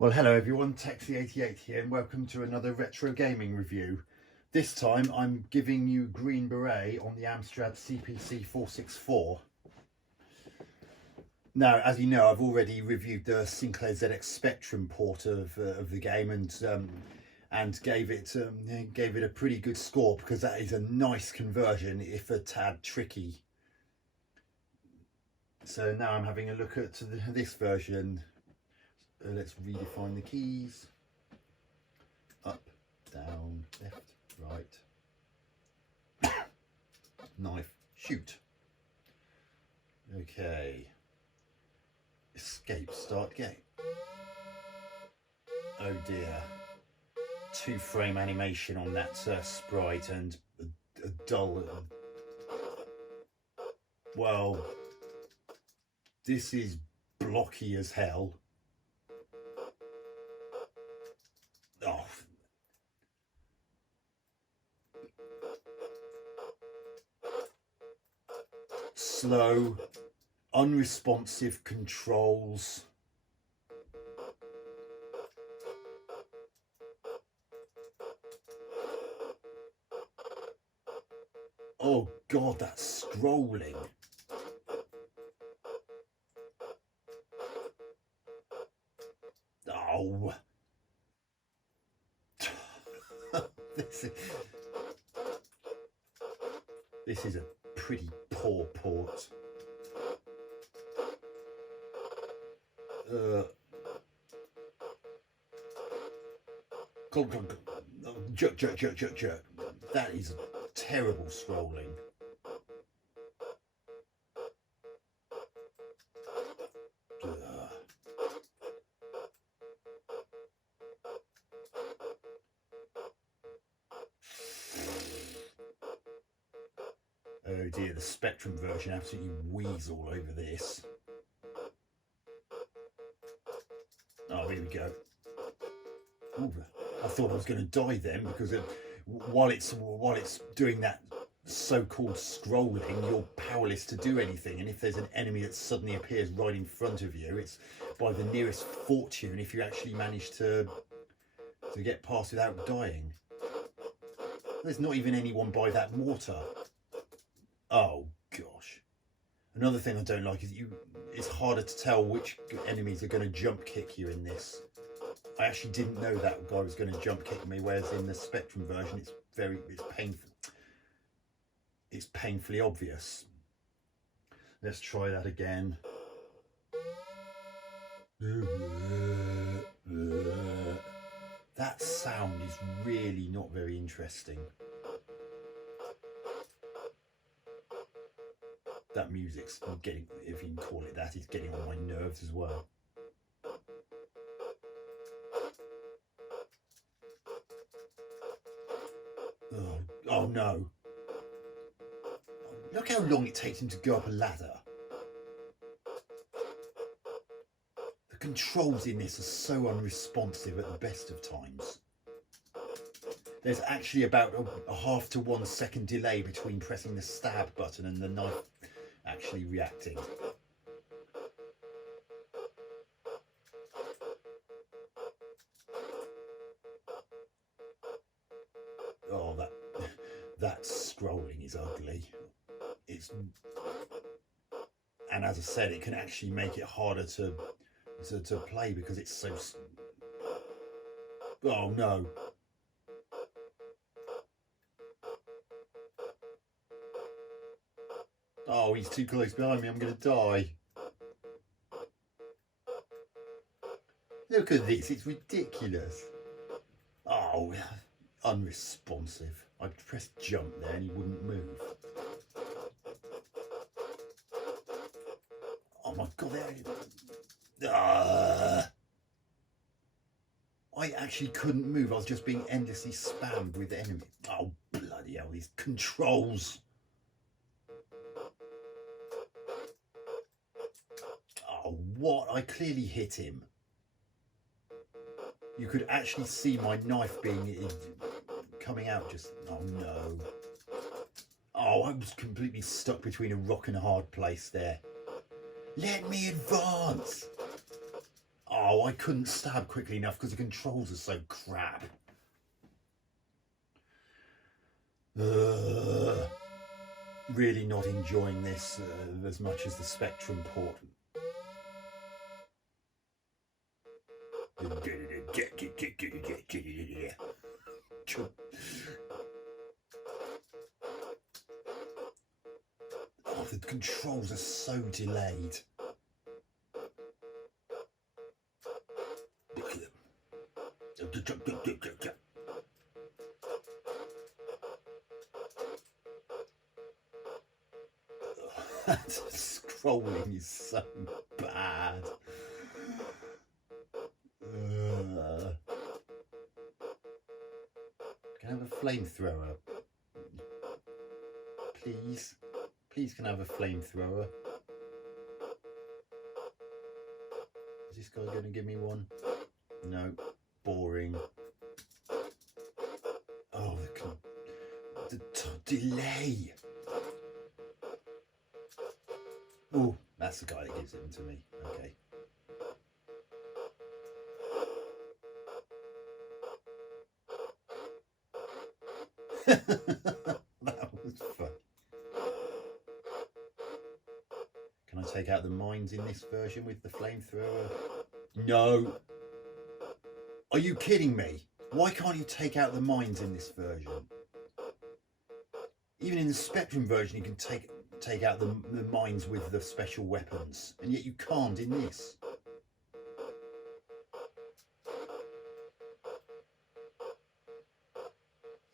Well, hello everyone, Taxi88 here, and welcome to another retro gaming review. This time I'm giving you Green Beret on the Amstrad CPC464. Now, as you know, I've already reviewed the Sinclair ZX Spectrum port of the game and gave it a pretty good score, because that is a nice conversion, if a tad tricky. So now I'm having a look at this version. Let's redefine the keys. Up, down, left, right. Knife, shoot. Okay. Escape, start game. Oh dear. 2-frame animation on that sprite, and a dull... Well, this is blocky as hell. Oh. Slow, unresponsive controls. Oh God, that's scrolling. Oh. This is a pretty poor port. Jerk, jerk, jerk, jerk, jerk. That is terrible scrolling. Oh dear, the Spectrum version absolutely wheezes all over this. Oh, here we go. Ooh, I thought I was going to die then, because while it's doing that so-called scrolling, you're powerless to do anything. And if there's an enemy that suddenly appears right in front of you, it's by the nearest fortune if you actually manage to get past without dying. There's not even anyone by that mortar. Oh gosh. Another thing I don't like is it's harder to tell which enemies are going to jump kick you in this. I actually didn't know that guy was going to jump kick me, whereas in the Spectrum version it's painful. It's painfully obvious. Let's try that again. That sound is really not very interesting. That music's getting, if you can call it that, is getting on my nerves as well. Oh no. Look how long it takes him to go up a ladder. The controls in this are so unresponsive at the best of times. There's actually about a 1/2 to 1 second delay between pressing the stab button and the knife actually reacting. Oh, that scrolling is ugly. And as I said, it can actually make it harder to play, because it's so... Oh no. Oh, he's too close behind me, I'm going to die. Look at this, it's ridiculous. Oh, unresponsive. I pressed jump there and he wouldn't move. Oh my God, I actually couldn't move. I was just being endlessly spammed with enemies. Oh, bloody hell, these controls. Oh, what? I clearly hit him. You could actually see my knife coming out just... Oh no. Oh, I was completely stuck between a rock and a hard place there. Let me advance. Oh, Oh, I couldn't stab quickly enough because the controls are so crap. Really not enjoying this as much as the Spectrum port. Oh, the controls are so delayed. Scrolling is so bad. Can I have a flamethrower? Please? Please can I have a flamethrower? Is this guy going to give me one? No. Boring. Oh, the delay. Oh, that's the guy that gives it to me. Okay. That was fun. Can I take out the mines in this version with the flamethrower? No. Are you kidding me? Why can't you take out the mines in this version? Even in the Spectrum version, you can take out the mines with the special weapons, and yet you can't in this.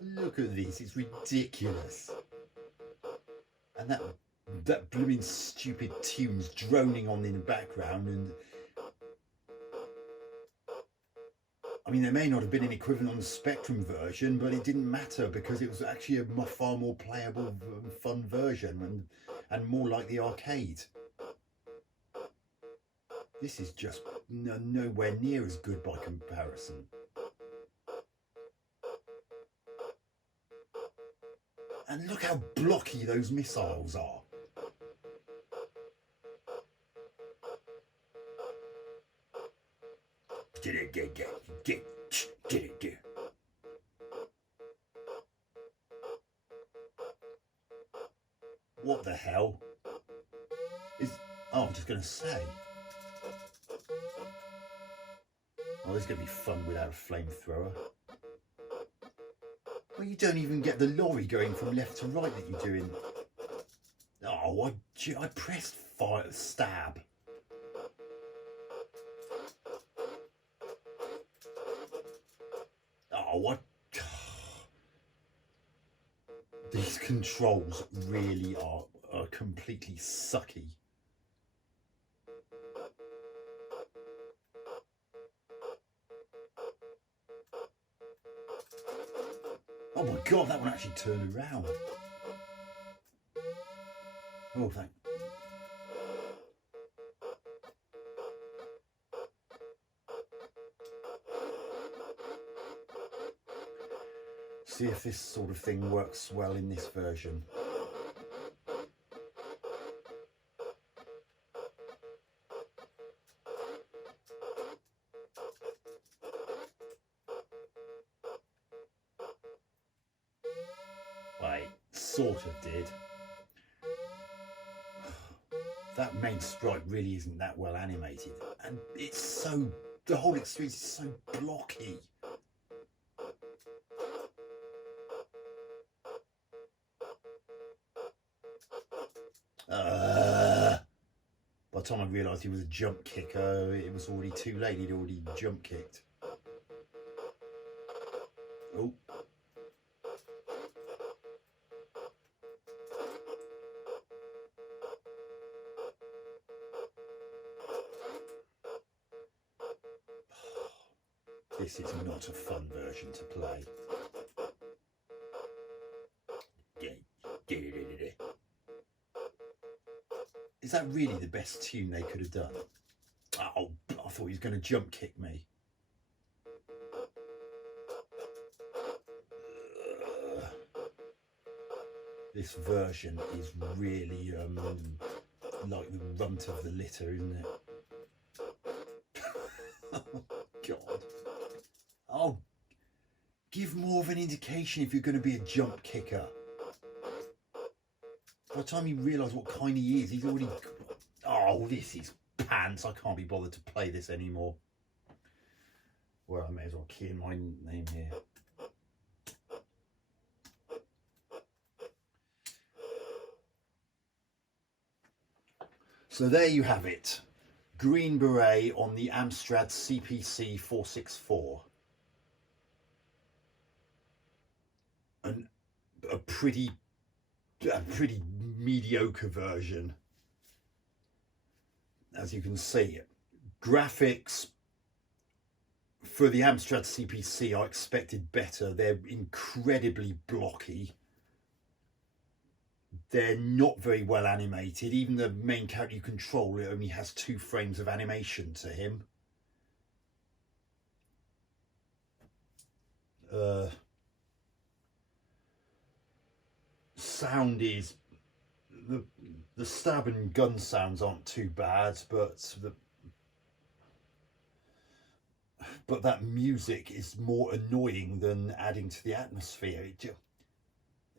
Look at this, it's ridiculous. And that blooming stupid tune's droning on in the background, and I mean, there may not have been an equivalent on the Spectrum version, but it didn't matter because it was actually a far more playable, fun version and more like the arcade. This is just nowhere near as good by comparison. And look how blocky those missiles are. What the hell? Oh, I'm just going to say. Oh, this is going to be fun without a flamethrower. Well, you don't even get the lorry going from left to right that you're doing. Oh, I pressed fire, stab. Oh, what? These controls really are completely sucky. Oh my god, that one actually turned around. Oh, thank. See if this sort of thing works well in this version. Well, it sort of did. That main sprite really isn't that well animated, and the whole experience is so blocky. By the time I realised he was a jump kicker, it was already too late. He'd already jump kicked. Oh. This is not a fun version to play. Is that really the best tune they could have done? Oh, I thought he was going to jump kick me. This version is really like the runt of the litter, isn't it? God. Oh, give more of an indication if you're going to be a jump kicker. By the time you realise what kind he is, he's already... Oh, this is pants. I can't be bothered to play this anymore. Well, I may as well key in my name here. So there you have it. Green Beret on the Amstrad CPC464. A pretty mediocre version. As you can see, graphics for the Amstrad CPC I expected better. They're incredibly blocky. They're not very well animated. Even the main character you control, it only has 2 frames of animation to him. Sound is... The stab and gun sounds aren't too bad, but that music is more annoying than adding to the atmosphere.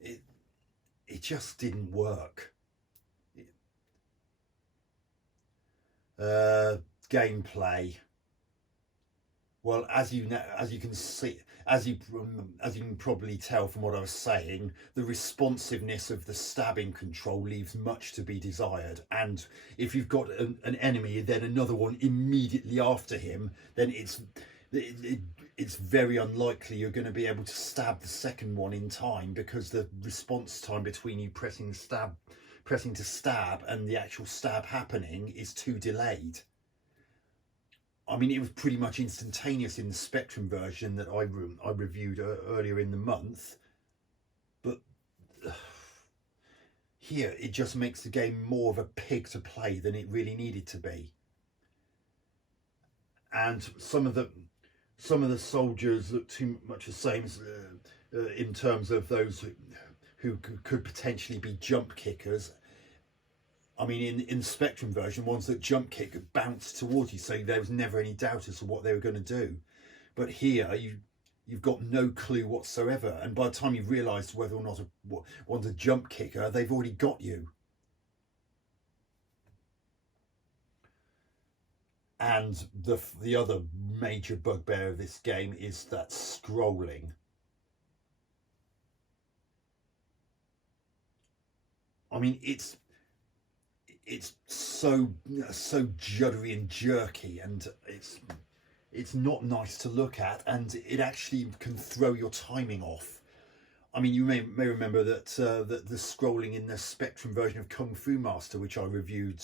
It just didn't work. Gameplay. Well, as you can see, as you can probably tell from what I was saying, the responsiveness of the stabbing control leaves much to be desired. And if you've got an enemy, then another one immediately after him, then it's very unlikely you're going to be able to stab the second one in time, because the response time between you pressing to stab and the actual stab happening is too delayed. I mean, it was pretty much instantaneous in the Spectrum version that I reviewed earlier in the month, but here it just makes the game more of a pig to play than it really needed to be. And some of the soldiers look too much the same in terms of those who could potentially be jump kickers. I mean, in the Spectrum version, ones that jump kick bounce towards you, so there was never any doubt as to what they were going to do. But here, you've got no clue whatsoever, and by the time you've realised whether or not one's a jump kicker, they've already got you. And the other major bugbear of this game is that scrolling. I mean, it's so juddery and jerky, and it's not nice to look at, and it actually can throw your timing off. I mean, you may remember that the scrolling in the Spectrum version of Kung Fu Master, which I reviewed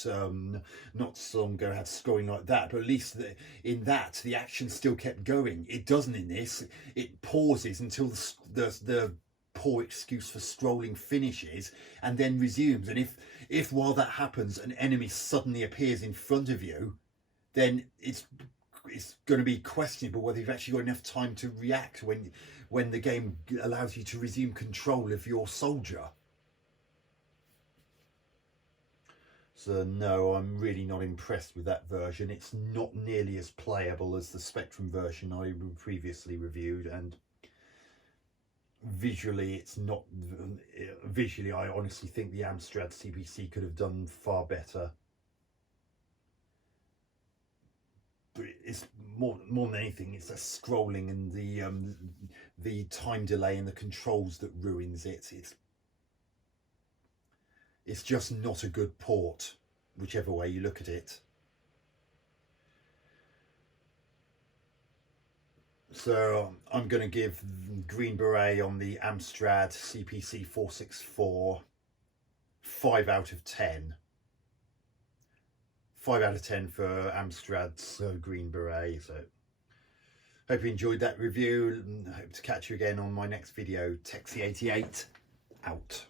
not so long ago, had scrolling like that. But at least in that, the action still kept going. It doesn't in this. It pauses until the poor excuse for scrolling finishes, and then resumes. And if while that happens, an enemy suddenly appears in front of you, then it's going to be questionable whether you've actually got enough time to react when the game allows you to resume control of your soldier. So no, I'm really not impressed with that version. It's not nearly as playable as the Spectrum version I previously reviewed, and visually it's not... Visually, I honestly think the Amstrad CPC could have done far better. But it's more than anything, it's the scrolling and the time delay and the controls that ruins it. It's just not a good port, whichever way you look at it. So I'm going to give Green Beret on the Amstrad CPC464 5 out of 10. 5 out of 10 for Amstrad's Green Beret. So hope you enjoyed that review, and hope to catch you again on my next video. Texie88 out.